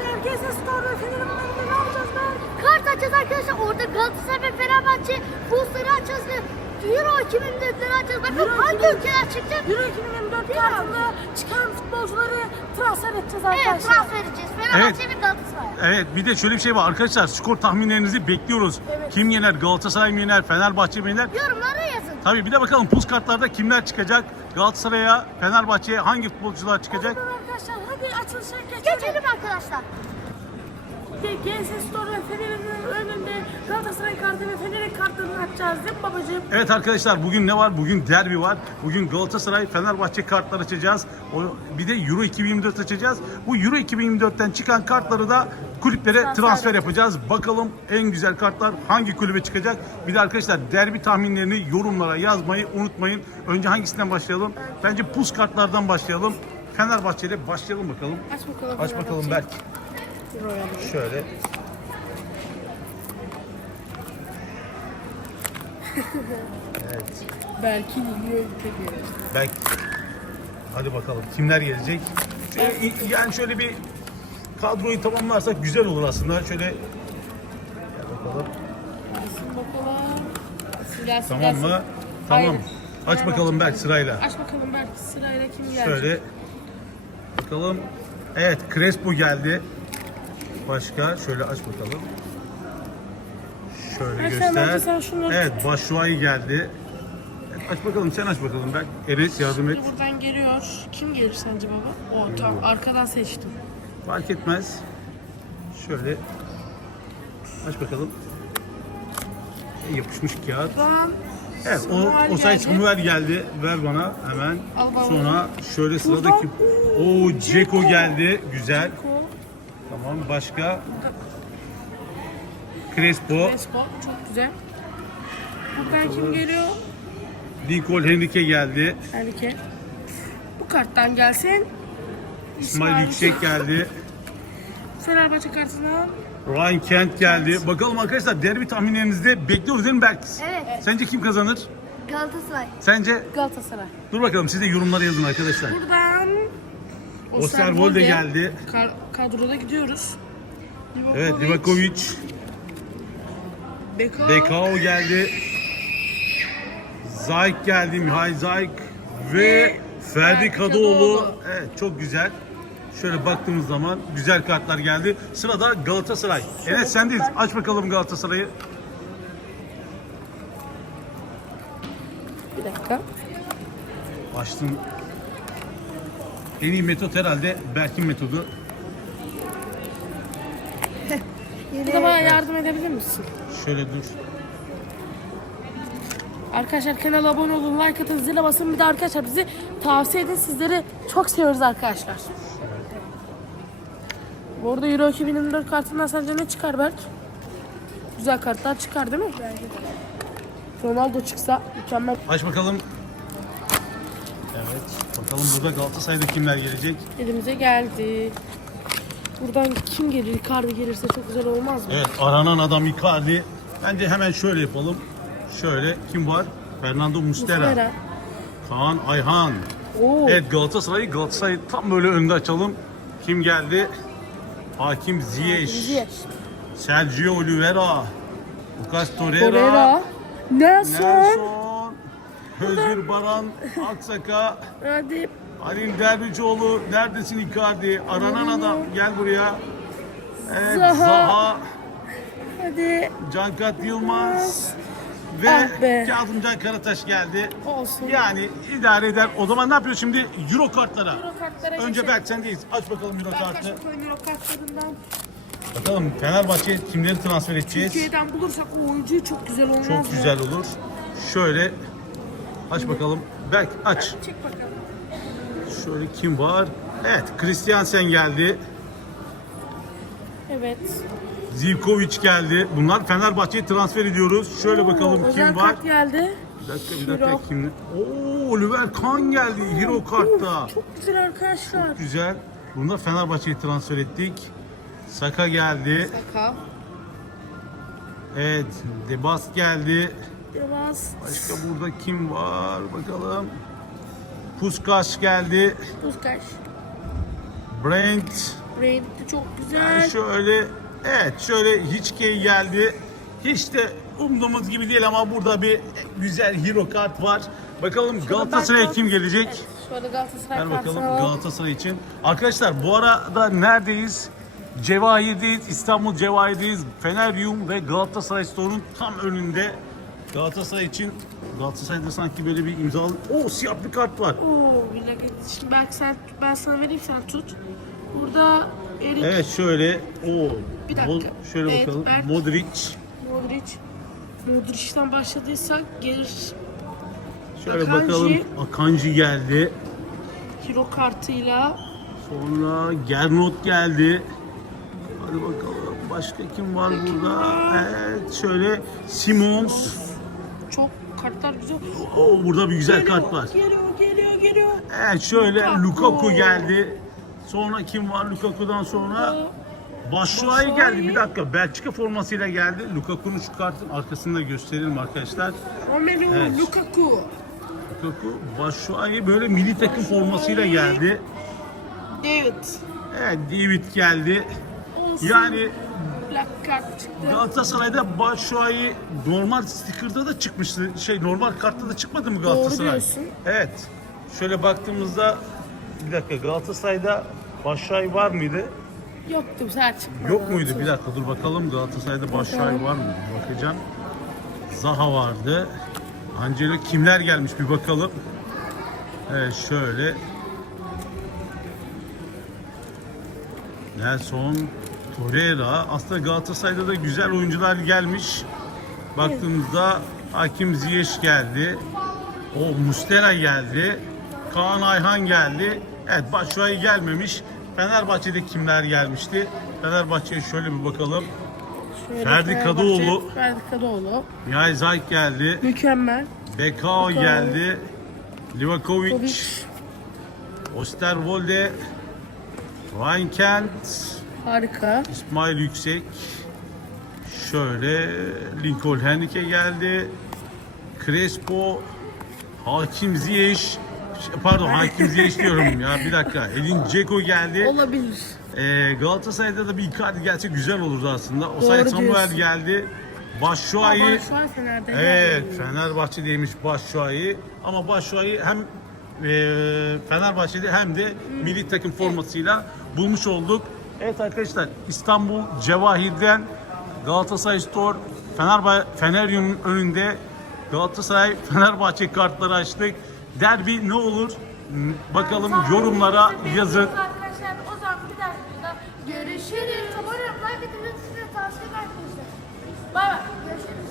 arkadaşlar Gezin Store'da Fener'in önünde ne yapacağız ben? Kart açacağız arkadaşlar. Orada Galatasaray ve Fenerbahçe boostları açacağız ve Euro 2004'leri açacağız. Bakın Euro hangi 2004 ülkeler çıkacak? Euro 2024 kartında çıkan futbolcuları transfer edeceğiz Evet arkadaşlar. transfer edeceğiz. Fenerbahçe ve Galatasaray. Evet bir de şöyle bir şey var arkadaşlar skor tahminlerinizi bekliyoruz. Evet. Kim yener Galatasaray mı yener Fenerbahçe mi yener? Yorumlara yazın. Tabii bir de bakalım puz kartlarda kimler çıkacak? Galatasaray'a, Fenerbahçe'ye hangi futbolcular çıkacak? Hadi arkadaşlar hadi açılışa geçelim. Geçelim arkadaşlar. GS Store ve Fener'in önünde Galatasaray kartı ve Fener'in kartlarını açacağız değil mi babacığım? Evet arkadaşlar bugün ne var? Bugün derbi var. Bugün Galatasaray, Fenerbahçe kartlar açacağız. O, bir de Euro 2024 açacağız. Bu Euro 2024'ten çıkan kartları da kulüplere Transfer transfer yapacağız. Bakalım en güzel kartlar hangi kulübe çıkacak? Bir de arkadaşlar derbi tahminlerini yorumlara yazmayı unutmayın. Önce hangisinden başlayalım? Bence pus kartlardan başlayalım. Fenerbahçe ile başlayalım bakalım. Aç bakalım. Aç bakalım Berk. Şöyle. evet. Belki yiyor ülke Belki. Hadi bakalım kimler gelecek? Şöyle, yani şöyle bir kadroyu tamamlarsak güzel olur aslında. Şöyle Gel bakalım. bakalım. Gelsin, Tamam mı? Tamam. Hayır. Aç bakalım Berk sırayla. Aç bakalım belki sırayla kim gelecek? Şöyle. Bakalım. Evet Crespo geldi. Başka şöyle aç bakalım. Şöyle Ay, sen bence göster. sen şunları Evet Başuay geldi. Evet, aç bakalım sen aç bakalım Berk. Enes yardım et. Buradan geliyor. Kim gelir sence baba? O tamam arkadan seçtim. Fark etmez. Şöyle aç bakalım. E, Yapışmış kağıt. Evet o, o say. Samuel geldi. Ver bana hemen. Al. Sonra şöyle sıradaki. O Ceko geldi. Güzel. Tamam başka. Crespo. Crespo çok güzel. Buradan kim geliyor? Lincoln Henrique geldi. Erke. Bu karttan gelsin. İsmail Yüksek geldi. Fenerbahçe kartından Ryan Kent geldi. Bakalım arkadaşlar derbi tahminlerinizde bekliyoruz değil mi Berk? Evet. Sence kim kazanır? Galatasaray. Sence? Galatasaray. Dur bakalım siz de yorumlara yazın arkadaşlar. Buradan Osterwolde geldi. Ka- kadroda gidiyoruz. Evet Livakovic, Beko. Bekao geldi. Zayk geldi, Mihail Zayk ve Ve Ferdi. Kadıoğlu. Evet çok güzel. Şöyle baktığımız zaman güzel kartlar geldi. Sırada Galatasaray. Evet sendeyiz. Aç bakalım Galatasaray'ı. Bir dakika. Açtım. En iyi metot herhalde Berk'in metodu. Burada bana yardım edebilir misin? Şöyle dur. Arkadaşlar kanala abone olun, like atın, zile basın. Bir de arkadaşlar bizi tavsiye edin. Sizleri çok seviyoruz arkadaşlar. Bu arada Euro 2024 kartından sence ne çıkar Berk? Güzel kartlar çıkar değil mi? Ronaldo çıksa mükemmel. Aç bakalım. Evet. Bakalım burada Galatasaray'da kimler gelecek? Elimize geldi. Buradan kim gelir? Icardi gelirse çok güzel olmaz mı? Evet aranan adam Icardi. Bence hemen şöyle yapalım. Şöyle kim var? Fernando Muslera. Muslera. Kaan Ayhan. Oo. Evet Galatasaray'ı Galatasaray tam böyle önde açalım. Kim geldi? Hakim Ziyech. Ziyech. Sergio Oliveira. Lucas Torreira. Torreira. Nelson. Nelson. Özgür Baran. Aksaka. Hadi. Halil Dervicioğlu. Neredesin Icardi? Aranan adam. Gel buraya. Evet Zaha. Zaha. Hadi. Cankat Yılmaz. Ve Ah be. Kazımcan Karataş geldi. Olsun. Yani idare eder. O zaman ne yapıyoruz şimdi? Euro kartlara. Euro kartlara Önce geçelim. Berk sendeyiz. Aç bakalım Euro kartı. Arkadaşlar Euro kartlarından Bakalım Fenerbahçe kimleri transfer edeceğiz? Türkiye'den bulursak o oyuncuyu çok güzel olmaz? Çok güzel olur. Şöyle aç bakalım. Berk aç. Çek bakalım. Şöyle kim var? Evet Christiansen geldi. Evet. Zivkovic geldi. Bunlar Fenerbahçe'ye transfer ediyoruz. Şöyle bakalım özel kim var? kart geldi. Bir dakika bir dakika Hero. kim? Oo Oliver Kahn geldi Hero kartta. Çok güzel arkadaşlar. Güzel. Bunu da Fenerbahçe'ye transfer ettik. Saka geldi. Saka. Evet. Debas geldi. Devas. Başka burada kim var bakalım. Puskas geldi. Puskaş. Brent. Renkli çok güzel. Yani şöyle evet şöyle hiç key geldi. Hiç de umduğumuz gibi değil ama burada bir güzel hero kart var. Bakalım Galatasaray'a ben- kim gelecek? Evet, şöyle Galatasaray Ver bakalım. Galatasaray için. Arkadaşlar bu arada neredeyiz? Cevahir'deyiz. İstanbul Cevahir'deyiz. Feneryum ve Galatasaray Store'un tam önünde. Galatasaray için Galatasaray'da sanki böyle bir imzalı... Oo siyah bir kart var. Oo, bir dakika. Şimdi belki sen, ben sana vereyim sen tut. Burada Erik Evet şöyle. Oo. Bir dakika. Şöyle Evet, bakalım. Berk. Modric. Modric. Modric'ten başladıysak gelir Şöyle Akanji. bakalım. Akanji geldi. hero kartıyla. Sonra Gernot geldi. Hadi bakalım. Başka kim var burada? Evet şöyle Simons. Çok kartlar güzel. Oo, burada bir güzel Geliyor, kart var. Geliyor, geliyor, geliyor. Evet şöyle Lukaku. Lukaku geldi. Sonra kim var Lukaku'dan sonra? Batshuayi. geldi. Bir dakika Belçika formasıyla geldi. Lukaku'nun şu kartın arkasında gösterelim arkadaşlar. Romelu Evet. Lukaku. Lukaku Başşuay böyle milli takım formasıyla geldi. David. Evet David geldi. Olsun. Yani Black çıktı. Galatasaray'da Başşuay'ı normal sticker'da da çıkmıştı. Şey normal kartta da çıkmadı mı Galatasaray? diyorsun. Evet. Şöyle baktığımızda bir dakika Galatasaray'da Başşuay var mıydı? Yoktu çıkmadı. Yok muydu? Bir dakika dur bakalım Galatasaray'da Başşuay var mıydı? Bakacağım. Zaha vardı. Angelo kimler gelmiş bir bakalım. Evet şöyle. Nelson, Torreira. Aslında Galatasaray'da da güzel oyuncular gelmiş. Baktığımızda Hakim Ziyech geldi. O Mustera geldi. Kaan Ayhan geldi. Evet Başşuay gelmemiş. Fenerbahçe'de kimler gelmişti? Fenerbahçe'ye şöyle bir bakalım. Şöyle Ferdi Kadıoğlu. Ferdi Kadıoğlu. Nihal Zayt geldi. Mükemmel. Bekao geldi. Livakovic, Kovic. Osterwolde, Ryan Kent, Harika. İsmail Yüksek. Şöyle Lincoln Henrique geldi. Crespo, Hakim Ziyech. Pardon Hakim Ziyech diyorum ya bir dakika. Elin Ceko geldi. Olabilir. Ee, Galatasaray'da da bir Icardi gelse güzel olurdu aslında. Osay Doğru Samuel diyorsun. geldi. Başşuay'ı an Fener'de. Evet, Fenerbahçe'deymiş Başşuay'ı. Ama Başşuay'ı hem e, Fenerbahçe'de hem de milli takım formasıyla bulmuş olduk. Evet arkadaşlar İstanbul Cevahir'den Galatasaray Store Fenerbahçe Feneryum'un önünde Galatasaray Fenerbahçe kartları açtık. Derbi ne olur? Bakalım yorumlara yazın. Arkadaşlar o zaman bir dahaki görüşürüz. Umarım like etmeyi, size tavsiye arkadaşlar. Bay bay. Görüşürüz.